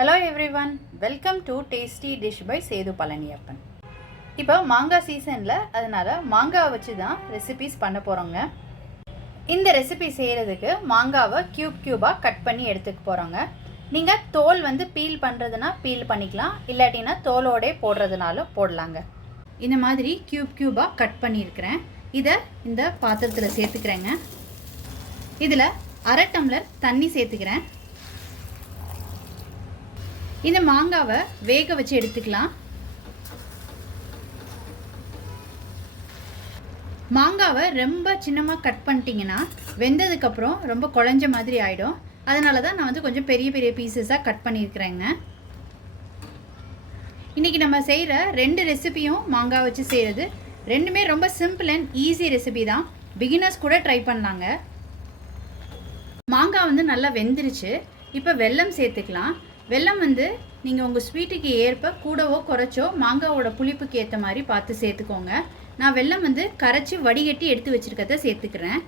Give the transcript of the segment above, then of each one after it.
Hello everyone welcome to tasty dish by Sethu Palaniappan இப்போ மாங்காய் சீசனில் அதனால் மாங்காவை வச்சு தான் ரெசிபீஸ் பண்ண போகிறோங்க இந்த ரெசிபி செய்கிறதுக்கு மாங்காவை க்யூப் க்யூபாக கட் பண்ணி எடுத்துக்க போகிறோங்க நீங்கள் தோல் வந்து பீல் பண்ணுறதுனா பீல் பண்ணிக்கலாம். இல்லாட்டினா தோலோடே போடுறதுனாலும் போடலாங்க. இந்த மாதிரி க்யூப் க்யூபாக கட் பண்ணியிருக்கிறேன். இதை இந்த பாத்திரத்தில் சேர்த்துக்கிறேங்க. இதில் அரை டம்ளர் தண்ணி சேர்த்துக்கிறேன். இந்த மாங்காவை வேக வச்சு எடுத்துக்கலாம். மாங்காவை ரொம்ப சின்னமாக கட் பண்ணிட்டீங்கன்னா வெந்ததுக்கப்புறம் ரொம்ப குழஞ்ச மாதிரி ஆகிடும் அதனால தான் நான் வந்து கொஞ்சம் பெரிய பெரிய பீசஸாக கட் பண்ணியிருக்கிறேங்க. இன்றைக்கி நம்ம செய்கிற ரெண்டு ரெசிபியும் மாங்காய் வச்சு செய்கிறது ரெண்டுமே ரொம்ப சிம்பிள் அண்ட் ஈஸி ரெசிபி தான். பிகினர்ஸ் கூட ட்ரை பண்ணலாங்க. மாங்காய் வந்து நல்லா வெந்துருச்சு. இப்போ வெல்லம் சேர்த்துக்கலாம். வெல்லம் வந்து நீங்கள் உங்கள் ஸ்வீட்டுக்கு ஏற்ப கூடவோ குறைச்சோ மாங்காவோட புளிப்புக்கு ஏற்ற மாதிரி பார்த்து சேர்த்துக்கோங்க. நான் வெல்லம் வந்து கரைச்சி வடிகட்டி எடுத்து வச்சுருக்கத சேர்த்துக்கிறேன்.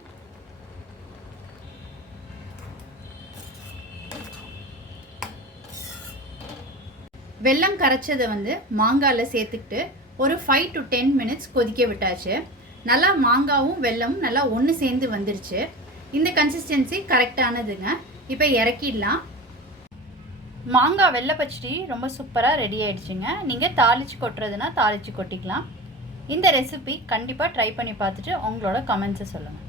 வெல்லம் கரைச்சதை வந்து மாங்காயில் சேர்த்துக்கிட்டு ஒரு ஃபைவ் டு டென் மினிட்ஸ் கொதிக்க விட்டாச்சு. நல்லா மாங்காவும் வெல்லமும் நல்லா ஒன்று சேர்ந்து வந்துருச்சு. இந்த கன்சிஸ்டன்சி கரெக்டானதுங்க இப்போ இறக்கிடலாம். மாங்காய் வெள்ளை பச்சடி ரொம்ப சூப்பராக ரெடி ஆகிடுச்சிங்க நீங்கள் தாளிச்சு கொட்டுறதுனா தாளிச்சு கொட்டிக்கலாம். இந்த ரெசிபி கண்டிப்பாக ட்ரை பண்ணி பார்த்துட்டு உங்களோட கமெண்ட்ஸை சொல்லுங்கள்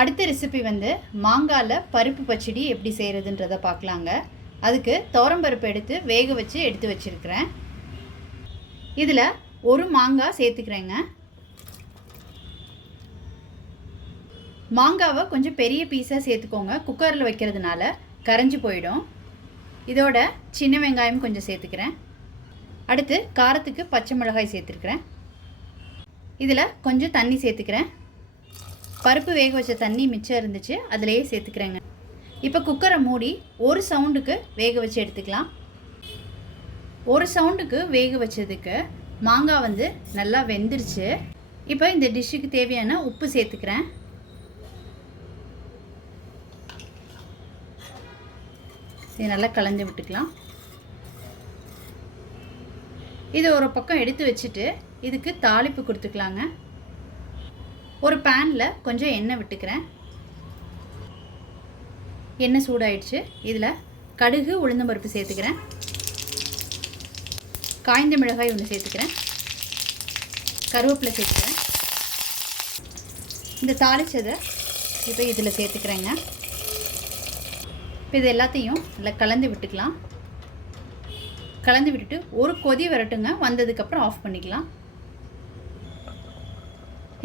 அடுத்த ரெசிபி வந்து மாங்காயில் பருப்பு பச்சடி எப்படி செய்கிறதுன்றத பார்க்கலாங்க. அதுக்கு பருப்பு எடுத்து வேக வச்சு எடுத்து வச்சுருக்கிறேன். இதில் ஒரு மாங்காய் சேர்த்துக்கிறேங்க. மாங்காவை கொஞ்சம் பெரிய பீஸாக சேர்த்துக்கோங்க. குக்கரில் வைக்கிறதுனால கரைஞ்சி போயிடும். இதோட சின்ன வெங்காயம் கொஞ்சம் சேர்த்துக்கிறேன். அடுத்து காரத்துக்கு பச்சை மிளகாய் சேர்த்துருக்குறேன். இதில் கொஞ்சம் தண்ணி சேர்த்துக்கிறேன். பருப்பு வேக வச்ச தண்ணி மிச்சம் இருந்துச்சு அதிலேயே சேர்த்துக்கிறேங்க. இப்போ குக்கரை மூடி ஒரு சவுண்டுக்கு வேக வச்சு எடுத்துக்கலாம். ஒரு சவுண்டுக்கு வேக வச்சதுக்கு மாங்காய் வந்து நல்லா வெந்துருச்சு. இப்போ இந்த டிஷ்ஷுக்கு தேவையான உப்பு சேர்த்துக்கிறேன். இது நல்லா கலந்து விட்டுக்கலாம். இது ஒரு பக்கம் எடுத்து வச்சுட்டு இதுக்கு தாளிப்பு கொடுத்துக்கலாங்க. ஒரு பேனில் கொஞ்சம் எண்ணெய் விட்டுக்கிறேன். எண்ணெய் சூடாயிடுச்சு. இதில் கடுகு உளுந்தம்பருப்பு சேர்த்துக்கிறேன். காய்ந்த மிளகாய் ஒன்று சேர்த்துக்கிறேன். கருவேப்பிலை சேர்த்துக்கிறேன். இந்த தாளிச்சதை இப்போ இதில் சேர்த்துக்கிறேங்க. இப்போ இது எல்லாத்தையும் இல்லை கலந்து விட்டுக்கலாம். கலந்து விட்டுட்டு ஒரு கொதி வரட்டுங்க. வந்ததுக்கப்புறம் ஆஃப் பண்ணிக்கலாம்.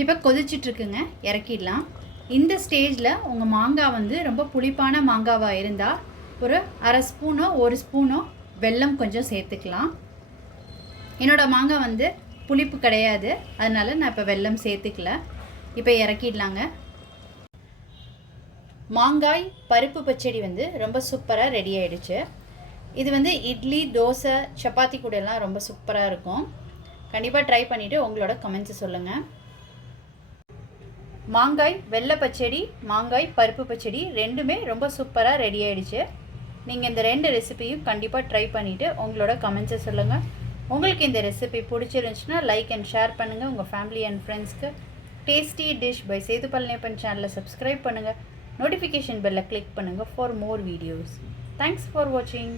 இப்போ கொதிச்சிட்ருக்குங்க. இறக்கிடலாம். இந்த ஸ்டேஜில் உங்கள் மாங்காய் வந்து ரொம்ப புளிப்பான மாங்காவாக இருந்தால் ஒரு அரை ஸ்பூனோ ஒரு ஸ்பூனோ வெல்லம் கொஞ்சம் சேர்த்துக்கலாம். என்னோடய மாங்காய் வந்து புளிப்பு கிடையாது. அதனால் நான் இப்போ வெல்லம் சேர்த்துக்கல. இப்போ இறக்கிடலாங்க. மாங்காய் பருப்பு பச்சடி வந்து ரொம்ப சூப்பராக ரெடி ஆகிடுச்சு இது வந்து இட்லி தோசை சப்பாத்தி கூட எல்லாம் ரொம்ப சூப்பராக இருக்கும். கண்டிப்பாக ட்ரை பண்ணிவிட்டு உங்களோட கமெண்ட்ஸை சொல்லுங்கள் மாங்காய் வெள்ளை பச்சடி மாங்காய் பருப்பு பச்சடி ரெண்டுமே ரொம்ப சூப்பராக ரெடி ஆகிடுச்சு நீங்கள் இந்த ரெண்டு ரெசிபியும் கண்டிப்பாக ட்ரை பண்ணிவிட்டு உங்களோட கமெண்ட்ஸை சொல்லுங்கள் உங்களுக்கு இந்த ரெசிபி பிடிச்சிருந்துச்சுன்னா லைக் அண்ட் ஷேர் பண்ணுங்கள் உங்கள் ஃபேமிலி அண்ட் ஃப்ரெண்ட்ஸ்க்கு tasty dish by Sethu Palaniappan சேனலை சப்ஸ்கிரைப் பண்ணுங்கள் நோட்டிஃபிகேஷன் பெல்லை கிளிக் பண்ணுங்கள் for more videos thanks for வாட்சிங்